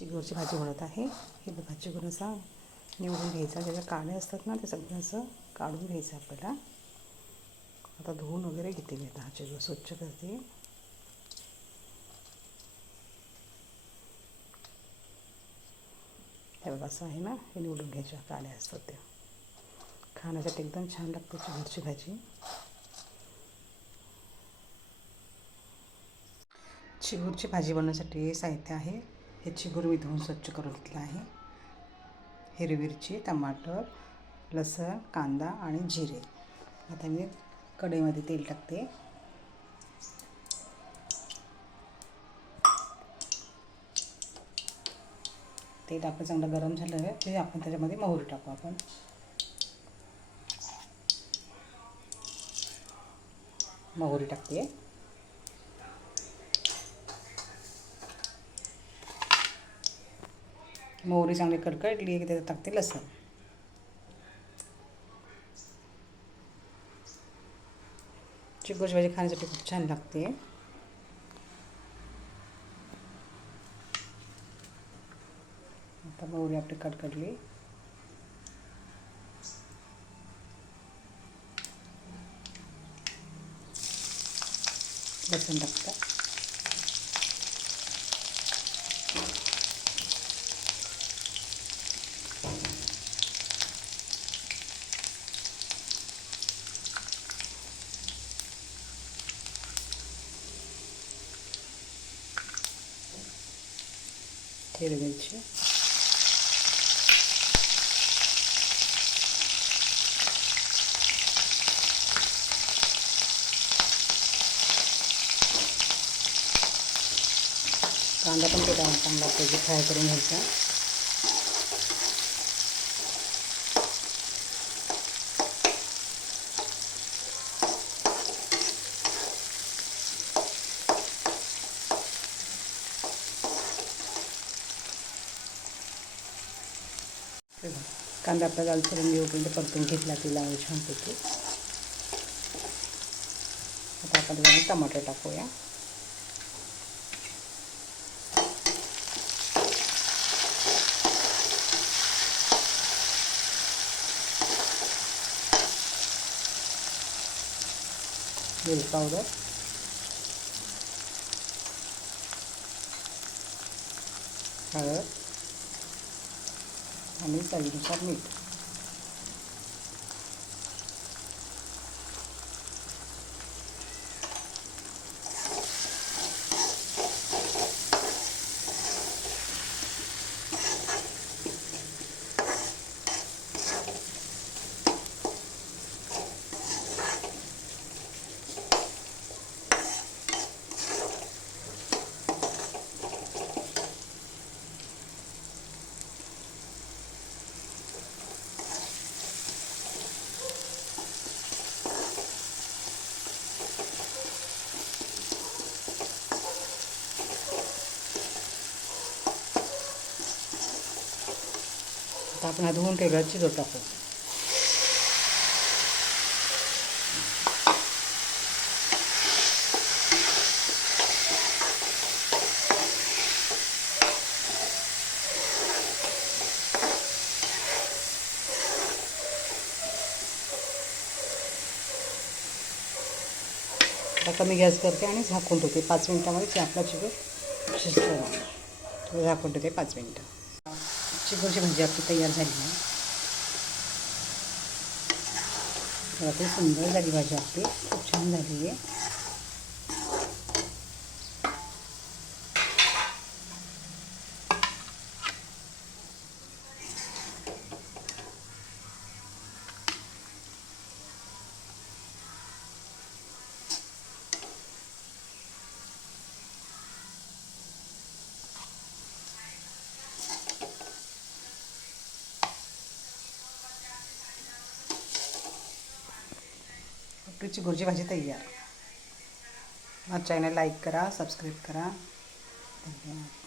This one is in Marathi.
चिगूरची भाजी बनवत आहे. हे बघा, चिगूर असा निवडून घ्यायचा, ज्याच्या काड्या असतात ना ते सगळं असं काढून घ्यायचं आपल्याला. आता धुवून वगैरे घेते मी. आता हा चिगूर स्वच्छ करते. हे बघा असं आहे ना, हे निवडून घ्यायच्या काड्या असतात त्या. खाण्यासाठी एकदम छान लागते चिगूरची भाजी. चिगूरची भाजी बनवण्यासाठी साहित्य आहे. हे चिगूर मी धुवून स्वच्छ करून घेतलं आहे. हिरवी मिरची, टमाटर, लसूण, कांदा आणि जिरे. आता मी कढईमध्ये तेल टाकते. तेल आपलं चांगलं गरम झालं आहे ते आपण त्याच्यामध्ये मोहरी टाकू. आपण मोहरी टाकते. मोहरी चांगली कडकडली की त्याच्यात टाकते लसूण. चिगूरची भाजी खाण्यासाठी खूप छान लागते. आता मोहरी आपली कडकडली. लसूण टाकतात. हिरवी मिरची, कांदा पण ते चांगला पाहिजे फ्राय करून घ्यायचा. कांदा आपला लाल करून घेऊपर्यंत परतून घेतला तिला छानपैकी. आता आपण त्याच्यामध्ये टमाटर टाकूया. मिरची पावडर, हळद आणि चवीनुसार मीठ. आता आपण हा धुवून ठेवलेला चिगूर टाकू. आता कमी गॅस करते आणि झाकून ठेवते. 5 मिनिटामध्ये आपला चिगूर शिजतो. झाकून ठेवते 5 मिनिटं. चिगूरची भाजी आपली तयार झाली आहे. अति सुंदर झाली भाजी आपली, खूप छान झाली आहे. आपली चिगूरची भाजी तयार. माझा चॅनल लाईक करा, सबस्क्राईब करा. धन्यवाद.